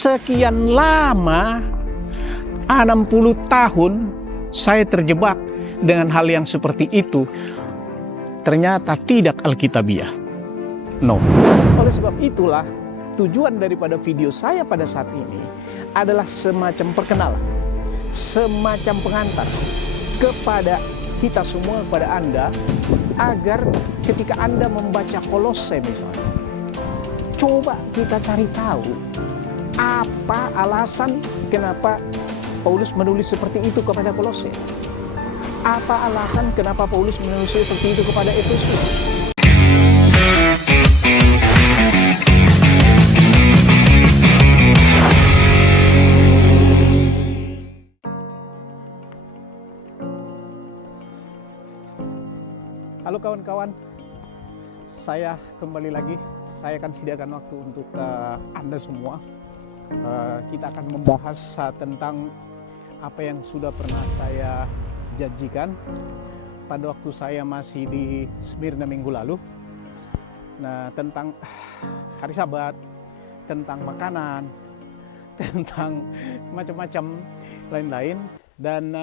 Sekian lama, 60 tahun saya terjebak dengan hal yang seperti itu. Ternyata tidak alkitabiah. No. Oleh sebab itulah, tujuan daripada video saya pada saat ini adalah semacam perkenalan, semacam pengantar kepada kita semua, kepada Anda, agar ketika Anda membaca Kolose misalnya, coba kita cari tahu apa alasan kenapa Paulus menulis seperti itu kepada Kolose. Apa alasan kenapa Paulus menulis seperti itu kepada Efesus? Halo kawan-kawan, saya kembali lagi. Saya akan sediakan waktu untuk Anda semua. Kita akan membahas tentang apa yang sudah pernah saya janjikan pada waktu saya masih di Smyrna minggu lalu. Nah, tentang hari Sabat, tentang makanan, tentang macam-macam lain-lain. Dan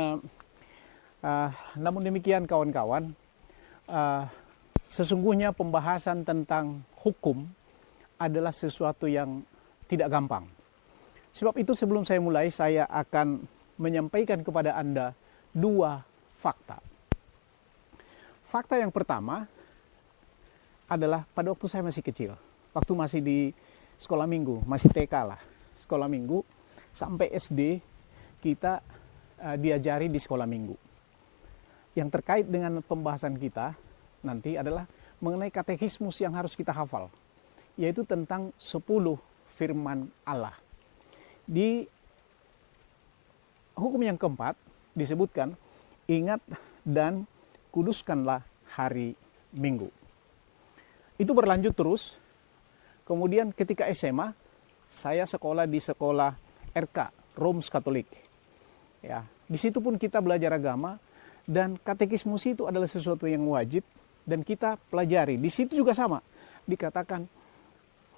namun demikian kawan-kawan, sesungguhnya pembahasan tentang hukum adalah sesuatu yang tidak gampang. Sebab itu sebelum saya mulai, saya akan menyampaikan kepada Anda dua fakta. Fakta yang pertama adalah pada waktu saya masih kecil, waktu masih di sekolah minggu, masih TK lah, sekolah minggu sampai SD, kita diajari di sekolah minggu. Yang terkait dengan pembahasan kita nanti adalah mengenai katekismus yang harus kita hafal, yaitu tentang 10 firman Allah. Di hukum yang keempat disebutkan, ingat dan kuduskanlah hari Minggu. Itu berlanjut terus. Kemudian ketika SMA, saya sekolah di sekolah RK, Roms Katolik. Ya, di situ pun kita belajar agama, dan katekismus itu adalah sesuatu yang wajib dan kita pelajari. Di situ juga sama, dikatakan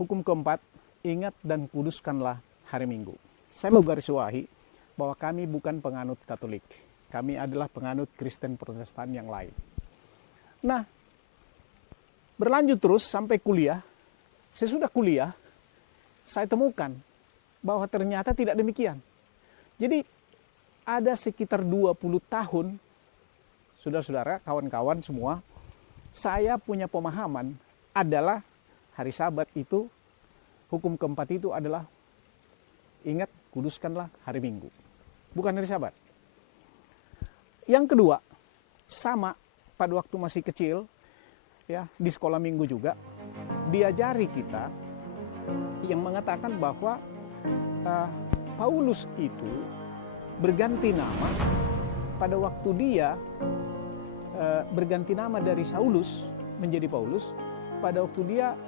hukum keempat, ingat dan kuduskanlah hari Minggu. Saya mau garis bawahi bahwa kami bukan penganut Katolik. Kami adalah penganut Kristen Protestan yang lain. Nah, berlanjut terus sampai kuliah. Sesudah kuliah, saya temukan bahwa ternyata tidak demikian. Jadi, ada sekitar 20 tahun, saudara-saudara, kawan-kawan semua, saya punya pemahaman adalah hari Sabat itu, hukum keempat itu adalah ingat, kuduskanlah hari Minggu, bukan hari Sabat. Yang kedua, sama pada waktu masih kecil, ya, di sekolah minggu juga diajari kita yang mengatakan bahwa Paulus itu berganti nama pada waktu dia berganti nama dari Saulus menjadi Paulus, pada waktu dia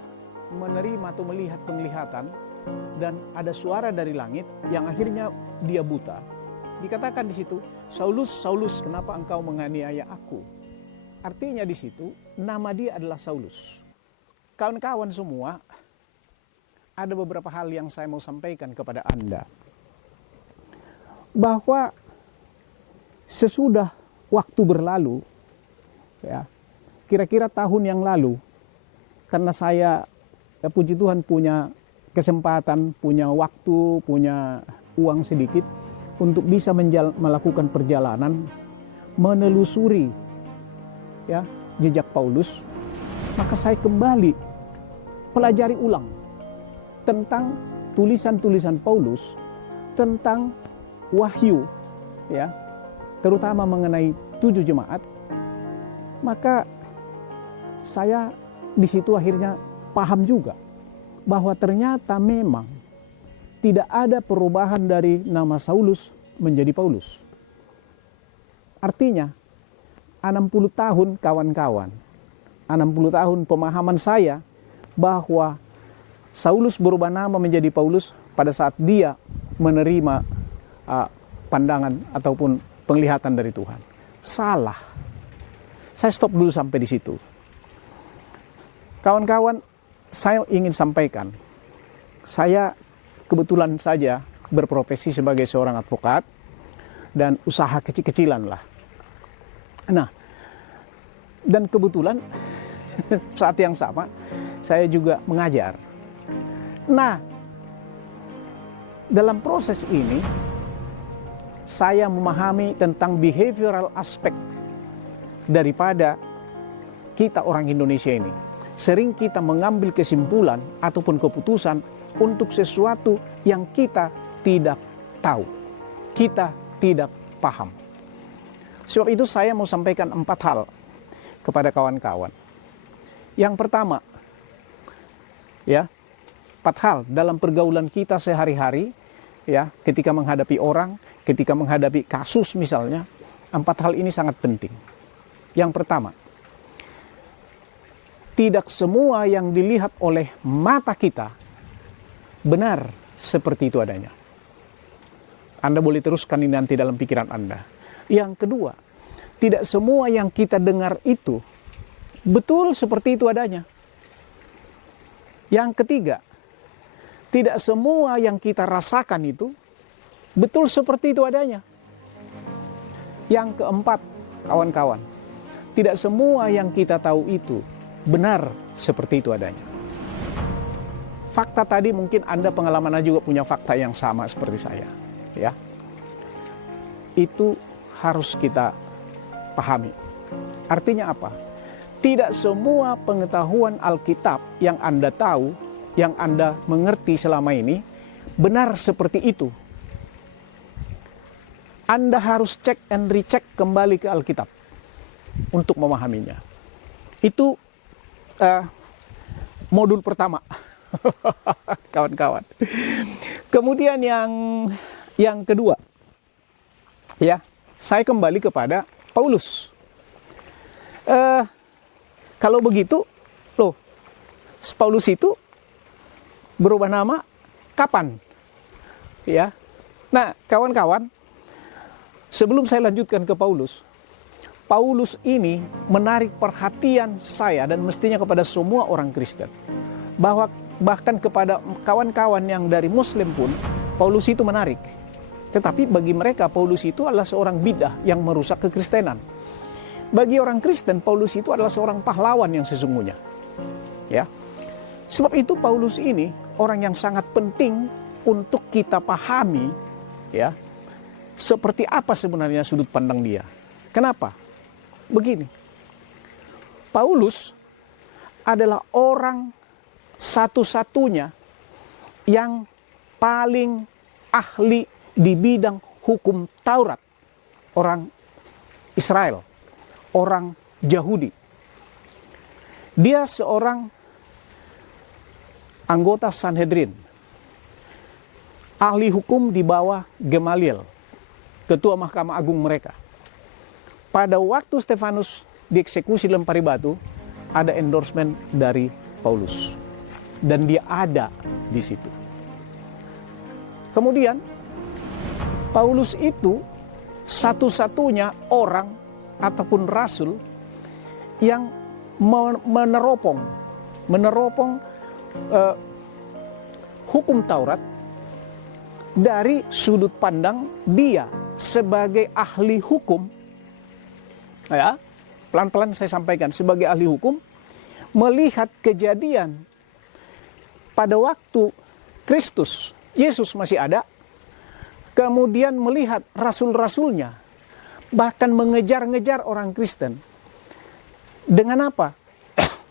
menerima atau melihat penglihatan dan ada suara dari langit yang akhirnya dia buta. Dikatakan di situ, Saulus, Saulus, kenapa engkau menganiaya aku? Artinya di situ nama dia adalah Saulus. Kawan-kawan semua, ada beberapa hal yang saya mau sampaikan kepada Anda. Bahwa sesudah waktu berlalu, ya, kira-kira tahun yang lalu, karena saya, ya, puji Tuhan punya kesempatan, punya waktu, punya uang sedikit untuk bisa melakukan perjalanan menelusuri, ya, jejak Paulus, maka saya kembali pelajari ulang tentang tulisan-tulisan Paulus tentang wahyu, ya, terutama mengenai 7 jemaat. Maka saya di situ akhirnya paham juga bahwa ternyata memang tidak ada perubahan dari nama Saulus menjadi Paulus. Artinya 60 tahun kawan-kawan, 60 tahun pemahaman saya bahwa Saulus berubah nama menjadi Paulus pada saat dia menerima pandangan ataupun penglihatan dari Tuhan. Salah. Saya stop dulu sampai di situ. Kawan-kawan, saya ingin sampaikan, saya kebetulan saja berprofesi sebagai seorang advokat dan usaha kecil-kecilan lah. Nah, dan kebetulan saat yang sama saya juga mengajar. Nah, dalam proses ini saya memahami tentang behavioral aspek daripada kita orang Indonesia ini. Sering kita mengambil kesimpulan ataupun keputusan untuk sesuatu yang kita tidak tahu, kita tidak paham. Sebab itu saya mau sampaikan 4 hal kepada kawan-kawan. Yang pertama, ya, 4 hal dalam pergaulan kita sehari-hari, ya, ketika menghadapi orang, ketika menghadapi kasus misalnya, 4 hal ini sangat penting. Yang pertama, tidak semua yang dilihat oleh mata kita benar seperti itu adanya. Anda boleh teruskan ini nanti dalam pikiran Anda. Yang kedua, tidak semua yang kita dengar itu betul seperti itu adanya. Yang ketiga, tidak semua yang kita rasakan itu betul seperti itu adanya. Yang keempat, kawan-kawan, tidak semua yang kita tahu itu benar seperti itu adanya. Fakta tadi mungkin Anda pengalaman juga punya fakta yang sama seperti saya, ya. Itu harus kita pahami. Artinya apa? Tidak semua pengetahuan Alkitab yang Anda tahu, yang Anda mengerti selama ini benar seperti itu. Anda harus cek and recheck kembali ke Alkitab untuk memahaminya. Itu modul pertama, kawan-kawan. Kemudian yang kedua, ya, saya kembali kepada Paulus. Kalau begitu, loh, Paulus itu berubah nama kapan? Ya, nah, kawan-kawan, sebelum saya lanjutkan ke Paulus ini menarik perhatian saya dan mestinya kepada semua orang Kristen. Bahkan kepada kawan-kawan yang dari Muslim pun, Paulus itu menarik. Tetapi bagi mereka, Paulus itu adalah seorang bidah yang merusak kekristenan. Bagi orang Kristen, Paulus itu adalah seorang pahlawan yang sesungguhnya. Ya. Sebab itu Paulus ini orang yang sangat penting untuk kita pahami, ya, seperti apa sebenarnya sudut pandang dia. Kenapa? Begini, Paulus adalah orang satu-satunya yang paling ahli di bidang hukum Taurat. Orang Israel, orang Yahudi. Dia seorang anggota Sanhedrin, ahli hukum di bawah Gamaliel, ketua Mahkamah Agung mereka. Pada waktu Stefanus dieksekusi lempari batu, ada endorsement dari Paulus. Dan dia ada di situ. Kemudian, Paulus itu satu-satunya orang ataupun rasul yang meneropong hukum Taurat dari sudut pandang dia sebagai ahli hukum. Ya, pelan-pelan saya sampaikan, sebagai ahli hukum, melihat kejadian pada waktu Kristus, Yesus masih ada, kemudian melihat rasul-rasulnya, bahkan mengejar-ngejar orang Kristen. Dengan apa?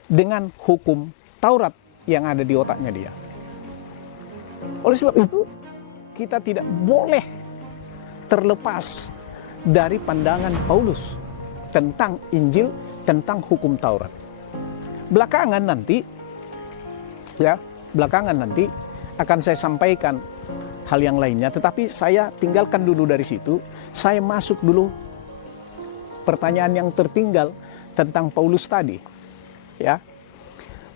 Dengan hukum Taurat yang ada di otaknya dia. Oleh sebab itu, kita tidak boleh terlepas dari pandangan Paulus tentang Injil, tentang hukum Taurat. Belakangan nanti akan saya sampaikan hal yang lainnya, tetapi saya tinggalkan dulu dari situ. Saya masuk dulu pertanyaan yang tertinggal tentang Paulus tadi. Ya.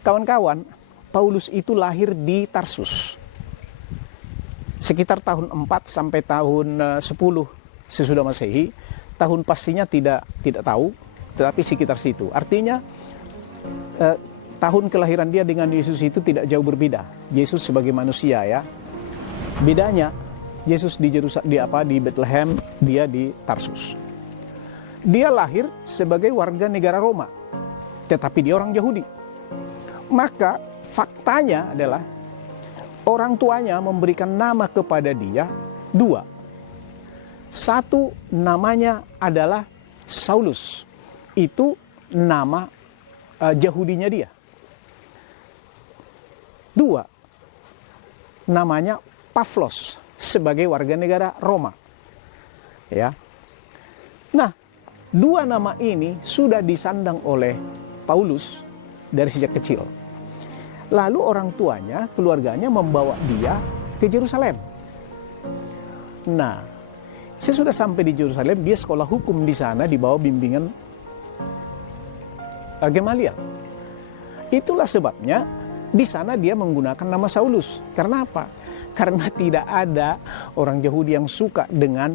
Kawan-kawan, Paulus itu lahir di Tarsus. Sekitar tahun 4 sampai tahun 10 sesudah Masehi. Tahun pastinya tidak tahu, tetapi sekitar situ. Artinya tahun kelahiran dia dengan Yesus itu tidak jauh berbeda. Yesus sebagai manusia, ya, Bedanya Yesus di di Bethlehem, dia di Tarsus. Dia lahir sebagai warga negara Roma, tetapi dia orang Yahudi. Maka faktanya adalah orang tuanya memberikan nama kepada dia dua. Satu, namanya adalah Saulus. Itu nama Yahudinya dia. Dua, namanya Pavlos sebagai warga negara Roma. Ya. Nah, dua nama ini sudah disandang oleh Paulus dari sejak kecil. Lalu orang tuanya, keluarganya membawa dia ke Yerusalem. Nah, sesudah sampai di Yerusalem, dia sekolah hukum di sana di bawah bimbingan Gamaliel. Itulah sebabnya di sana dia menggunakan nama Saulus. Karena apa? Karena tidak ada orang Yahudi yang suka dengan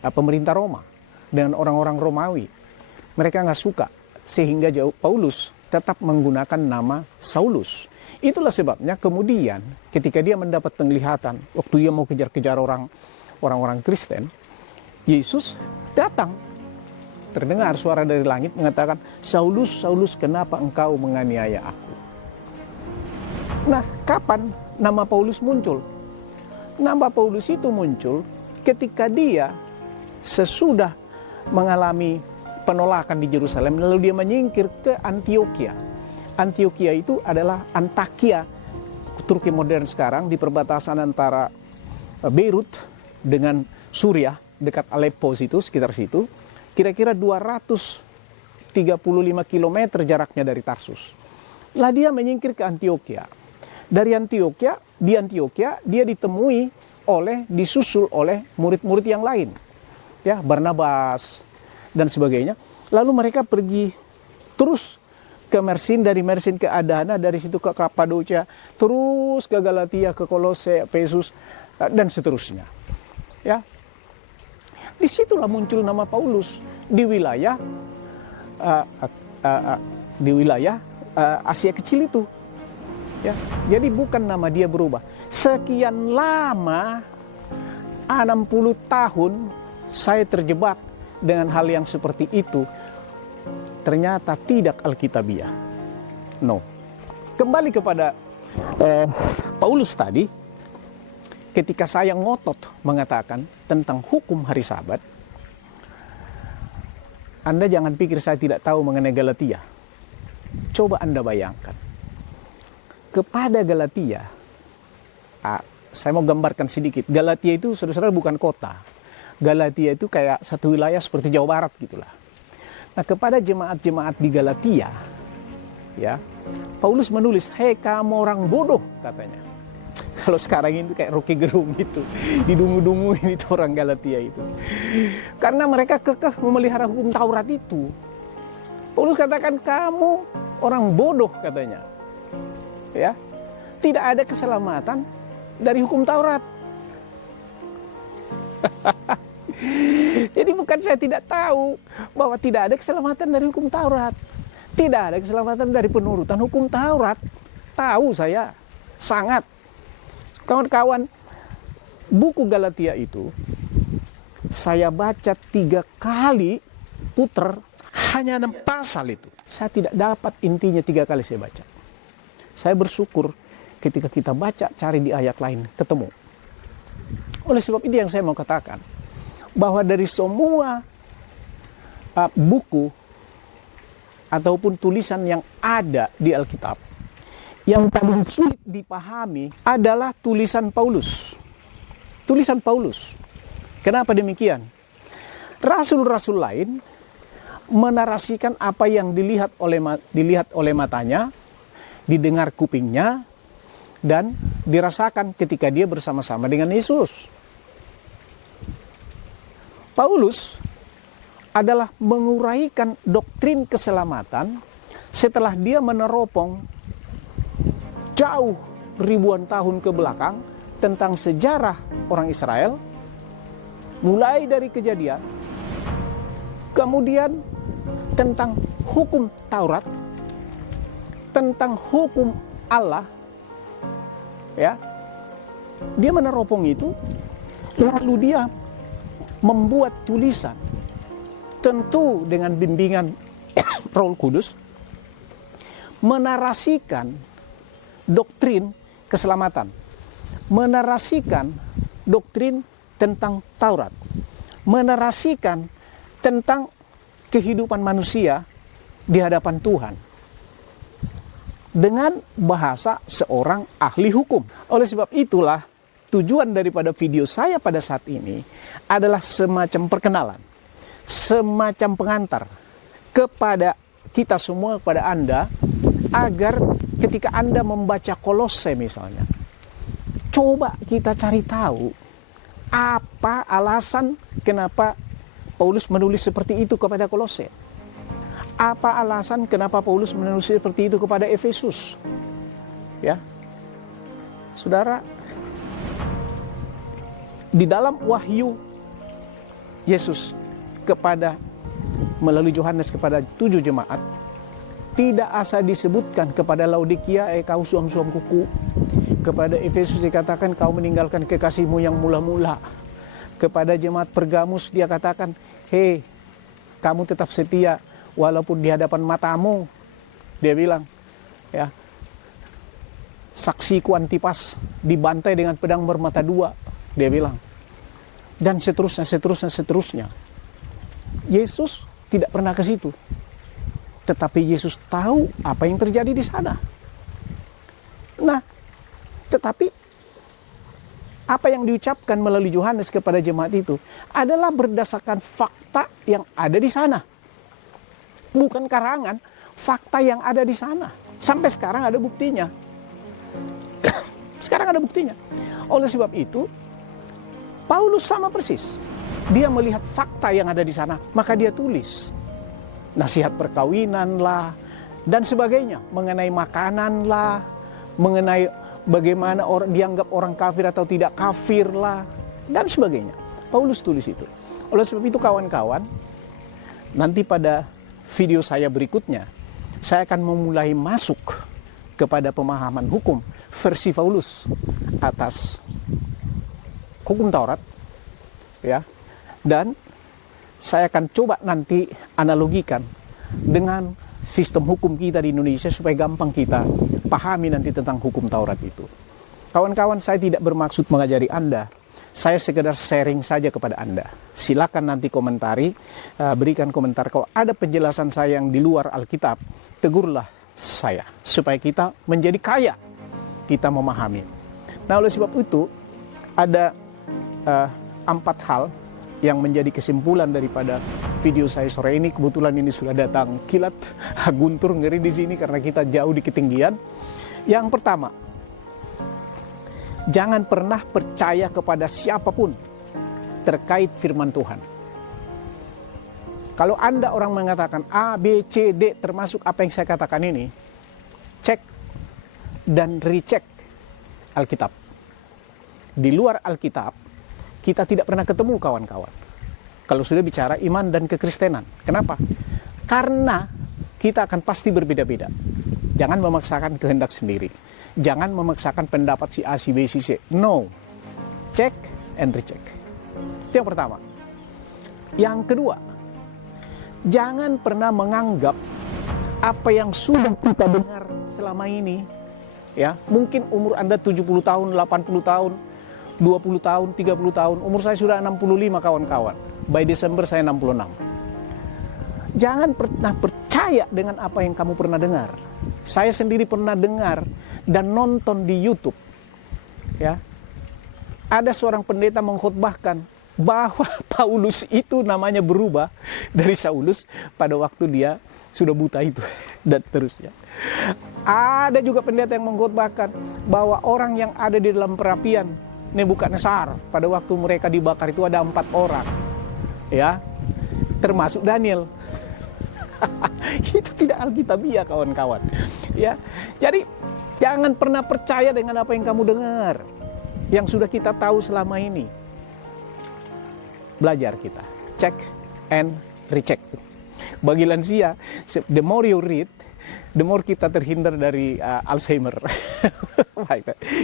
pemerintah Roma, dengan orang-orang Romawi. Mereka nggak suka, sehingga Paulus tetap menggunakan nama Saulus. Itulah sebabnya kemudian ketika dia mendapat penglihatan, waktu dia mau kejar-kejar orang-orang Kristen, Yesus datang. Terdengar suara dari langit mengatakan, Saulus, Saulus, kenapa engkau menganiaya aku? Nah, kapan nama Paulus muncul? Nama Paulus itu muncul ketika dia sesudah mengalami penolakan di Yerusalem, lalu dia menyingkir ke Antioquia. Antioquia itu adalah Antakya, Turki modern sekarang, di perbatasan antara Beirut dengan Suriah, dekat Aleppo situ, sekitar situ. Kira-kira 235 km jaraknya dari Tarsus. Lah dia menyingkir ke Antioquia. Di Antioquia dia ditemui disusul oleh murid-murid yang lain. Ya, Barnabas dan sebagainya. Lalu mereka pergi terus ke Mersin, dari Mersin ke Adana, dari situ ke Kapadocia, terus ke Galatia, ke Kolose, Efesus, dan seterusnya. Ya, disitulah muncul nama Paulus di wilayah Asia Kecil itu. Ya, jadi bukan nama dia berubah. Sekian lama, 60 tahun saya terjebak dengan hal yang seperti itu. Ternyata tidak alkitabiah. No. Kembali kepada Paulus tadi, ketika saya ngotot mengatakan tentang hukum hari Sabat, Anda jangan pikir saya tidak tahu mengenai Galatia. Coba Anda bayangkan. Kepada Galatia, saya mau gambarkan sedikit. Galatia itu saudara-saudara bukan kota. Galatia itu kayak satu wilayah seperti Jawa Barat gitulah. Nah, kepada jemaat-jemaat di Galatia, ya, Paulus menulis, "Hei kamu orang bodoh," katanya. Kalau sekarang itu kayak Rocky Gerung gitu, didungu-dunguin itu orang Galatia itu. Karena mereka kekeh memelihara hukum Taurat itu. Paulus katakan, kamu orang bodoh katanya. Ya, tidak ada keselamatan dari hukum Taurat. Jadi bukan saya tidak tahu bahwa tidak ada keselamatan dari hukum Taurat. Tidak ada keselamatan dari penurutan hukum Taurat. Tahu saya, sangat. Kawan-kawan, buku Galatia itu saya baca 3 kali puter, hanya 6 pasal itu. Saya tidak dapat intinya 3 kali saya baca. Saya bersyukur ketika kita baca, cari di ayat lain, ketemu. Oleh sebab itu yang saya mau katakan, bahwa dari semua buku ataupun tulisan yang ada di Alkitab, yang paling sulit dipahami adalah tulisan Paulus. Tulisan Paulus. Kenapa demikian? Rasul-rasul lain menarasikan apa yang dilihat oleh matanya, didengar kupingnya, dan dirasakan ketika dia bersama-sama dengan Yesus. Paulus adalah menguraikan doktrin keselamatan setelah dia meneropong jauh ribuan tahun ke belakang tentang sejarah orang Israel, mulai dari Kejadian, kemudian tentang hukum Taurat, tentang hukum Allah, ya, Dia meneropong itu, lalu dia membuat tulisan, tentu dengan bimbingan Roh Kudus, menarasikan doktrin keselamatan, menarasikan doktrin tentang Taurat, menarasikan tentang kehidupan manusia di hadapan Tuhan dengan bahasa seorang ahli hukum. Oleh sebab itulah tujuan daripada video saya pada saat ini adalah semacam perkenalan, semacam pengantar kepada kita semua, kepada Anda, agar ketika Anda membaca Kolose misalnya, coba kita cari tahu apa alasan kenapa Paulus menulis seperti itu kepada Kolose. Apa alasan kenapa Paulus menulis seperti itu kepada Efesus? Ya. Saudara, di dalam wahyu Yesus kepada melalui Yohanes kepada 7 jemaat, tidak asa disebutkan kepada Laodikia, kau suam-suam kuku. Kepada Efesus dikatakan, kau meninggalkan kekasihmu yang mula-mula. Kepada jemaat Pergamus dia katakan, hei, kamu tetap setia walaupun di hadapan matamu. Dia bilang, ya, saksiku Antipas dibantai dengan pedang bermata dua. Dia bilang. Dan seterusnya. Yesus tidak pernah ke situ. Tetapi Yesus tahu apa yang terjadi di sana. Nah, tetapi apa yang diucapkan melalui Yohanes kepada jemaat itu adalah berdasarkan fakta yang ada di sana. Bukan karangan, fakta yang ada di sana. Sampai sekarang ada buktinya. Sekarang ada buktinya. Oleh sebab itu, Paulus sama persis. Dia melihat fakta yang ada di sana, maka dia tulis. Nasihat perkawinan lah, dan sebagainya. Mengenai makanan lah, mengenai bagaimana orang dianggap orang kafir atau tidak kafir lah, dan sebagainya. Paulus tulis itu. Oleh sebab itu kawan-kawan, nanti pada video saya berikutnya, saya akan memulai masuk kepada pemahaman hukum versi Paulus atas hukum Taurat, ya, dan saya akan coba nanti analogikan dengan sistem hukum kita di Indonesia supaya gampang kita pahami nanti tentang hukum Taurat itu. Kawan-kawan, saya tidak bermaksud mengajari Anda. Saya sekedar sharing saja kepada Anda. Silakan nanti komentari, berikan komentar. Kalau ada penjelasan saya yang di luar Alkitab, tegurlah saya. Supaya kita menjadi kaya, kita memahami. Nah, oleh sebab itu, ada 4 hal yang menjadi kesimpulan daripada video saya sore ini. Kebetulan ini sudah datang kilat, guntur, ngeri di sini karena kita jauh di ketinggian. Yang pertama, jangan pernah percaya kepada siapapun terkait firman Tuhan. Kalau Anda orang mengatakan A, B, C, D termasuk apa yang saya katakan ini, cek dan recheck Alkitab. Di luar Alkitab, kita tidak pernah ketemu kawan-kawan. Kalau sudah bicara iman dan kekristenan. Kenapa? Karena kita akan pasti berbeda-beda. Jangan memaksakan kehendak sendiri. Jangan memaksakan pendapat si A, si B, si C. No. Check and recheck. Itu yang pertama. Yang kedua, jangan pernah menganggap apa yang sudah kita dengar selama ini, ya, mungkin umur Anda 70 tahun, 80 tahun, 20 tahun, 30 tahun. Umur saya sudah 65 kawan-kawan. By Desember saya 66. Jangan pernah percaya dengan apa yang kamu pernah dengar. Saya sendiri pernah dengar dan nonton di YouTube. Ya. Ada seorang pendeta mengkhotbahkan bahwa Paulus itu namanya berubah dari Saulus pada waktu dia sudah buta itu dan terusnya. Ada juga pendeta yang mengkhotbahkan bahwa orang yang ada di dalam perapian Nebukadnezar pada waktu mereka dibakar itu ada 4 orang, ya, termasuk Daniel. Itu tidak alkitabiah kawan-kawan, ya. Jadi jangan pernah percaya dengan apa yang kamu dengar, yang sudah kita tahu selama ini. Belajar kita, check and recheck. Bagi lansia, the more you read, the more kita terhindar dari Alzheimer.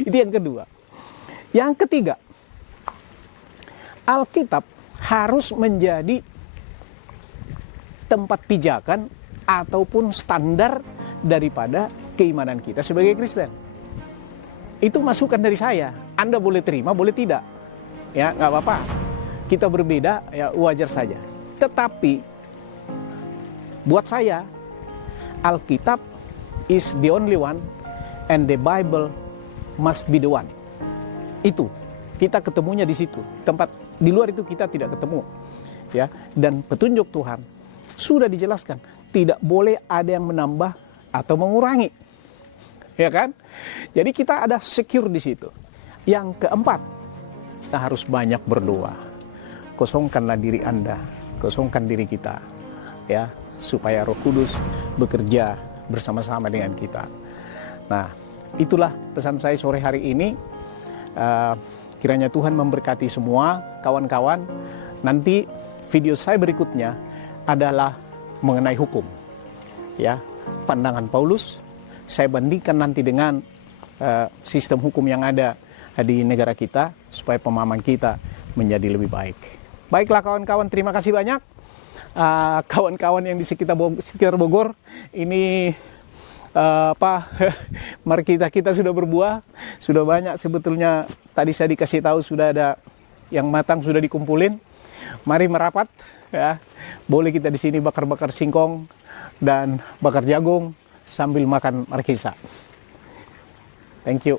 Itu yang kedua. Yang ketiga, Alkitab harus menjadi tempat pijakan ataupun standar daripada keimanan kita sebagai Kristen. Itu masukan dari saya. Anda boleh terima, boleh tidak. Ya, nggak apa-apa. Kita berbeda, ya wajar saja. Tetapi buat saya, Alkitab is the only one and the Bible must be the one. Itu kita ketemunya di situ. Tempat di luar itu kita tidak ketemu. Ya, dan petunjuk Tuhan sudah dijelaskan, tidak boleh ada yang menambah atau mengurangi. Ya kan? Jadi kita ada secure di situ. Yang keempat, kita harus banyak berdoa. Kosongkanlah diri Anda, kosongkan diri kita, ya, supaya Roh Kudus bekerja bersama-sama dengan kita. Nah, itulah pesan saya sore hari ini. Kiranya Tuhan memberkati semua kawan-kawan. Nanti video saya berikutnya adalah mengenai hukum. Ya, pandangan Paulus saya bandingkan nanti dengan sistem hukum yang ada di negara kita supaya pemahaman kita menjadi lebih baik. Baiklah kawan-kawan, terima kasih banyak. Kawan-kawan yang di sekitar Bogor ini mari kita sudah berbuah, sudah banyak sebetulnya. Tadi saya dikasih tahu sudah ada yang matang sudah dikumpulin. Mari merapat, ya. Boleh kita di sini bakar-bakar singkong dan bakar jagung sambil makan markisa. Thank you.